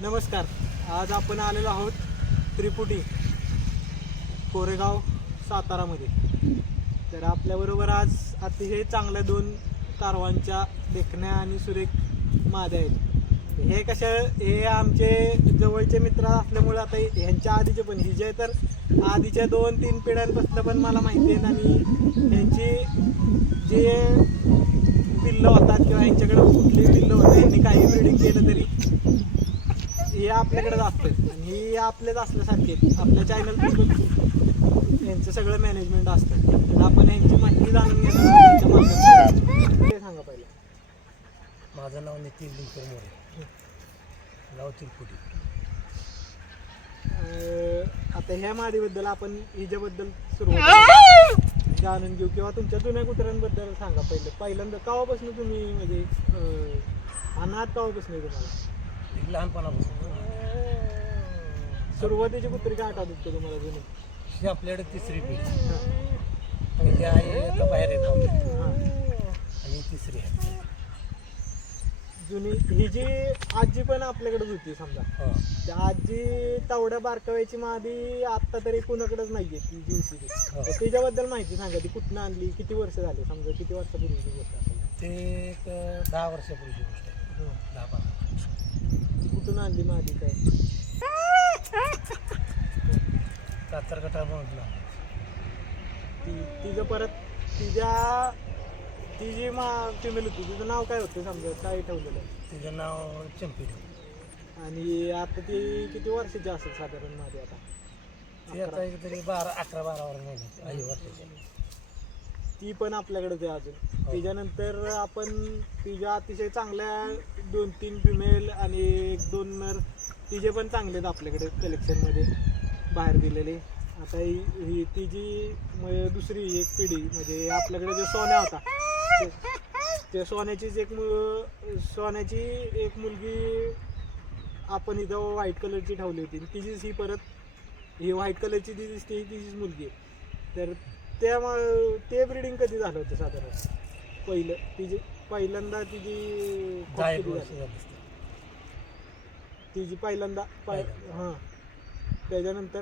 नमस्कार. आज आपण आलेलो आहोत त्रिपुटी कोरेगाव सातारामध्ये. तर आपल्याबरोबर आज अतिशय चांगल्या दोन कारवांच्या देखण्या आणि सुरेख माद्या आहेत. हे कसं हे आमचे जवळचे मित्र असल्यामुळे आता ह्यांच्या आधीचे पण ही जे तर आधीच्या दोन तीन पिढ्यांपासून पण मला माहिती आहेत आणि ह्यांची जे पिल्लं होतात किंवा ह्यांच्याकडे कुठली पिल्लं होतं यांनी काही ब्रिडिंग केलं तरी हे आपल्याकडेच असतं आणि हे आपलेच असल्यासारखे आहेत. आपल्या चॅनल यांचं सगळं मॅनेजमेंट असतं आपण यांची माहिती जाणून घेणार ते सांगा पहिलं. माझं नाव नितीन दिनकर मोरे. गाव तिरपुटी अं, आता ह्या मादीबद्दल आपण हिच्याबद्दल सुरुवात जाणून घेऊ किंवा तुमच्या जुन्या कुत्र्यांबद्दल सांगा पहिलं. पहिल्यांदा केव्हापासून तुम्ही म्हणजे अनाथ केव्हापासून आहे तुम्हाला? लहानपणापासून. सुरुवातीची कुत्री काय आठवतात का तुम्हाला जुनी? आपल्याकडे तिसरी पिढी. आहे आता बाहेर येतो हां. आणि तिसरी आहे. जुनी ही जी आजी पण आपल्याकडेच होती समजा. त्या आजी तेवढ्या बारकाव्याची मादी आत्ता तरी कुणाकडेच नाहीये ती जी होती ती. हो. तर तिच्याबद्दल माहिती सांगा ती कुठनं आणली किती वर्ष झाली समजा किती वर्षापूर्वीची गोष्ट ते एक दहा वर्षापूर्वीची गोष्ट आहे. हं. दहा बारा ती कुठून आणली मादी काय? कातर गटार म्हटलं ती तिचं परत तिच्या ती जी मा फिमेल होती तिचं नाव काय होतं समजा? काय ठेवलेलं तिचं नाव चंपी ठेवलं आणि आता ती किती वर्षाची असेल साधारण मादी आता? ती आता एक तरी बारा अकरा बारा वर महिन्याची आई वर्षाची. ती पण आपल्याकडेच आहे अजून. त्याच्यानंतर आपण तिच्या अतिशय चांगल्या दोन तीन फिमेल आणि एक दोन नर तिचे पण चांगले आहेत आपल्याकडे कलेक्शनमध्ये बाहेर दिलेले. आता ही ही तिची म्हणजे दुसरी एक पिढी म्हणजे आपल्याकडे जे सोन्या होता ते- ते सोन्याचीच एक मु सोन्याची एक मुलगी आपण इथं व्हाईट कलरची ठेवली होती तिचीच ही परत ही व्हाईट कलरची जी दिसते ही तिचीच मुलगी आहे तर त्या म- ते ब्रिडिंग कधी झालं होतं साधारण पहिलं तिची पहिल्यांदा तिची खोप दहा एक कधी वर्ष झाली? झाली असतील. तिची पहिल्यांदा पाय पहिल्यांदा. हां त्याच्यानंतर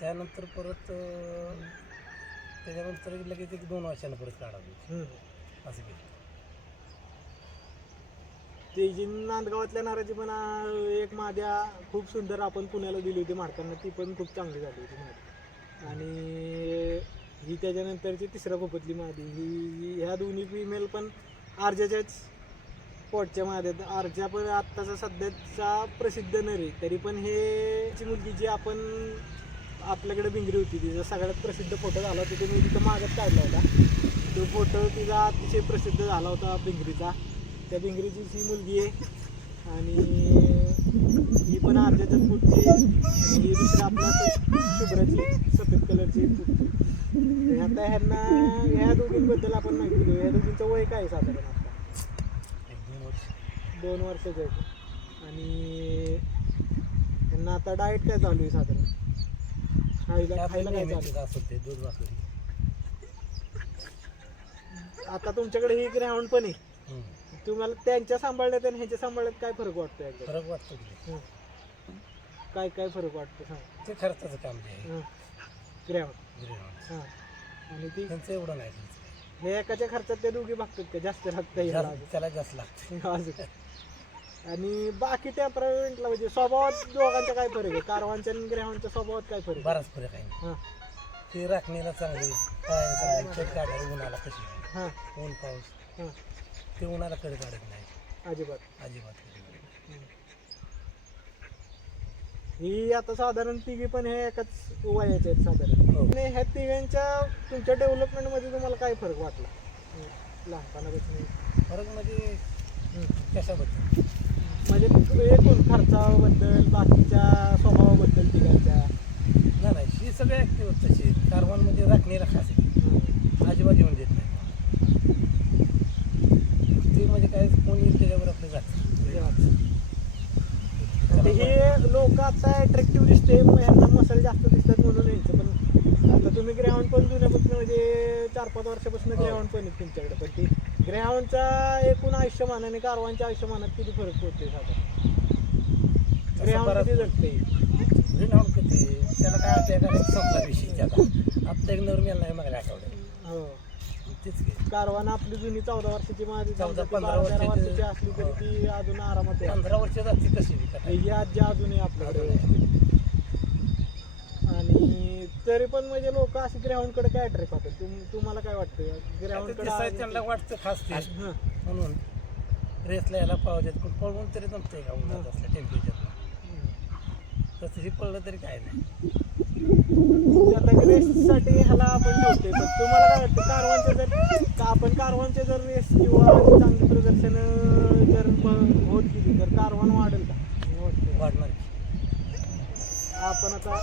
त्यानंतर परत अं, त्याच्यानंतर लगेच एक दोन वर्षानं परत काढावं. असं केलं. ती जी नांदगावातल्या नाराची पण एक माद्या खूप सुंदर आपण पुण्याला दिली होती मारताना ती पण खूप चांगली झाली होती आणि ही त्याच्यानंतरची तिसऱ्या खोपतली मादी. ही ह्या दोन्ही फिमेल पण आर्जाच्याच पोटच्या माद्यात आर्जा पण आत्ताचा सध्याचा प्रसिद्ध नरे तरी पण हे मुलगी जी आपण आपल्याकडे भिंगरी होती तिचा सगळ्यात प्रसिद्ध फोटो झाला होता तो मी तिथं मागत काढला होता. तो फोटो तिचा अतिशय प्रसिद्ध झाला होता भिंगरीचा. त्या भिंगरीची ही मुलगी आहे. आणि ही पण अर्ध्याच्या पुढची ही दुसरी आपल्या शुभ्राची सफेद कलरची पुढची आता ह्यांना ह्या दोघींबद्दल आपण माहिती घेऊ ह्या दोघींचं वय काय आहे साधारण आता? एक दोन वर्ष. दोन वर्षाचं आहे. आणि त्यांना आता डाएट काय चालू आहे साधारण? खायला त्या खायला काय नेहमीचीच चालू असत ते दूध भाकरी? आता तुमच्याकडे ही ग्राउंड पण आहे. तुम्हाला त्यांच्या सांभाळण्यात आणि ह्याच्या सांभाळण्यात काय फरक वाटतो फरक वाटतो की नाही? काय काय फरक वाटतो सांग ते खर्चाचं काम जे आहे ग्राउंड. हां आणि ती त्यांचं एवढं नाही खर्च हे एकाच्या खर्चात ते दोघी बघतात का जास्त लागतं जास्त- त्याला जास्त लागतं अजून. अजून. आणि बाकी टेम्परमेंटला म्हणजे स्वभावात दोघांचा काय फरक आहे? कारवांच्या आणि ग्रहांच्या स्वभावात काय फरक आहे? बराच फरक आहे. हां. ते राखणीला चांगली पायाला चांगली चट काढायला उन्हाला कशी? हां. ऊन पाऊस. हां. ते उन्हाला कडे काढत नाही. अजिबात. अजिबात कधी काढत नाही. ही आता साधारण तिघी पण हे एकाच वयाचे आहेत साधारण. हो. आणि ह्या तिघांच्या तुमच्या डेव्हलपमेंटमध्ये तुम्हाला काय फरक वाटला? लहानपणापासून. फरक म्हणजे. कशाबद्दल? म्हणजे एकूण खर्चाबद्दल बाकीच्या स्वभावाबद्दल तिघांच्या नाही नाही ही सगळे ॲक्टिव्ह तशी कारवान म्हणजे राखणीला खास आहे. हं. देत नाही ते म्हणजे काय कोण येईल त्याच्यावर आपलं जातं हे लोक आता अट्रॅक्टिव्ह दिसते मग ह्यांना मसाले जास्त दिसतात म्हणून यांचं पण आता तुम्ही ग्राउंड पण जुन्यापासून म्हणजे चार पाच वर्षापासून हो. ग्राउंड पण आहे तुमच्याकडे पण ती ग्राउंडचा एकूण आयुष्यमानाने कारवांच्या आयुष्यमानात किती फरक पडते साधारण? किती जगते किती? त्याला काय आपल्या एखाद्या संपला विषय त्याला. आत्ता एक नर मेला नाही मागल्या आठवड्यात हो. तेच की. कारवान आपली जुनी चौदा वर्षाची माझी चौदा, पंधरा वर्षाची. असली तरी ती अजून आरामात पंधरा वर्ष जाती कशी. ही आजी अजूनही आपल्याकडे आणि तरी पण म्हणजे लोक अशी ग्राउंडकडे काय अट्रॅक्ट होतात तुम तुम्हाला काय वाटतं? ग्राउंड दिसायचं त्यांना वाटतं खास म्हणून रेसला यायला पाव देत पण पळवून तरी जमतंय का उन्हात असल्या टेम्परेचरला तसं हे पळलं तरी काय नाही. आता रेससाठी ह्याला आपण ठेवतोय पण तुम्हाला काय वाटतं? कारवांचे जर आपण कारवांचे जर रेस किंवा चांगली प्रदर्शन जर होत गेली तर कारवान वाढेल का. वाढणार आपण आता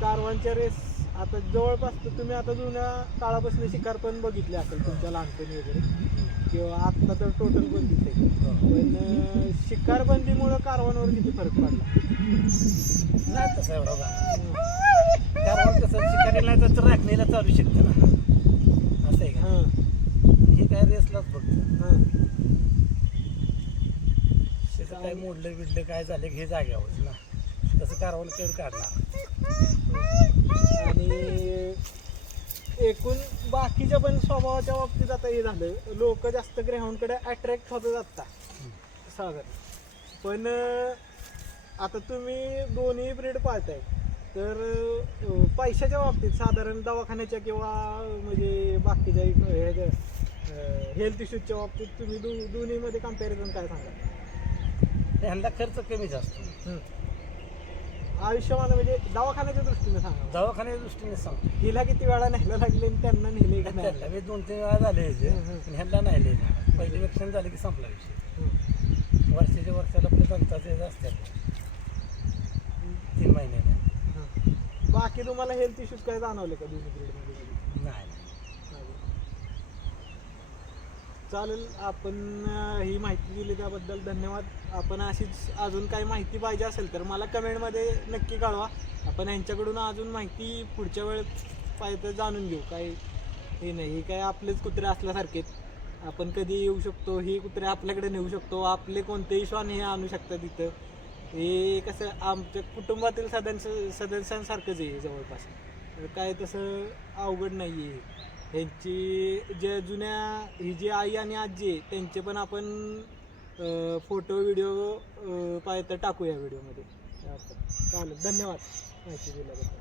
कारवांच्या रेस आता जवळपास तर तुम्ही आता जुन्या काळापासून शिकार पण बघितले असेल तुमच्या लहानपणी वगैरे. किंवा आता तर टोटल बंदीच आहे. पण शिकार बंदीमुळं कारवांवर किती फरक पडला? नाही तसं एवढा. कारण कसं शिकारी नाही तर राखणीला चालू शकते ना. असं आहे का? हां. हे काय रेसलाच बघतं. हां. काय मोडलं बिडलं काय झालं की हे जाग्यावर ना. तसं कारवण केड काढणार आणि एकूण बाकीच्या पण स्वभावाच्या बाबतीत आता हे झालं. लोक जास्त ग्राउंडकडे अट्रॅक्ट होतात आता. साधारण. पण आता तुम्ही दोन्ही ब्रीड पाळताय. तर पैशाच्या बाबतीत साधारण दवाखान्याच्या किंवा म्हणजे बाकीच्या हेल्थ इश्यूजच्या बाबतीत तुम्ही दो दोन्हीमध्ये कंपॅरिझन काय सांगा ह्यांना खर्च कमीच असतो आयुष्यमान म्हणजे दवाखान्याच्या दृष्टीने सांगा. दवाखान्याच्या दृष्टीने सांगतो. हिला किती वेळा न्यायला लागले आणि त्यांना नेले का नाही? दोन तीन वेळा झाले ह्याचे. पण ह्यांना नाही लिहिलं पहिली वेक्षण झालं की संपला विषय. वर्षाच्या वर्षाला आपले दंताचे असतात. तीन महिन्याने हां. बाकी तुम्हाला हेल्थ इश्यूज काय जाणवले का पिरियडमध्ये नाही. चालेल आपण अं, ही माहिती दिली त्याबद्दल धन्यवाद. आपण अशीच अजून काही माहिती पाहिजे असेल तर मला कमेंटमध्ये नक्की कळवा. आपण यांच्याकडून अजून माहिती पुढच्या वेळेस पाहिजे तर जाणून घेऊ. काय हे नाही हे काय आपलेच कुत्रे असल्यासारखेच आपण कधी येऊ शकतो ही कुत्रे आपल्याकडे नेऊ शकतो आपले कोणतेही श्वान हे आणू शकतात इथं. हे कसं आमच्या कुटुंबातील सदस्य सदस्यांसारखंच आहे जवळपास. तर काय तसं अवघड नाही आहे ह्यांची जे जुन्या ही जी आई आणि आजी आहे त्यांचे पण आपण फोटो व्हिडिओ पाहिजे तर टाकूया व्हिडिओमध्ये चालेल. धन्यवाद. माहिती दिल्याबद्दल.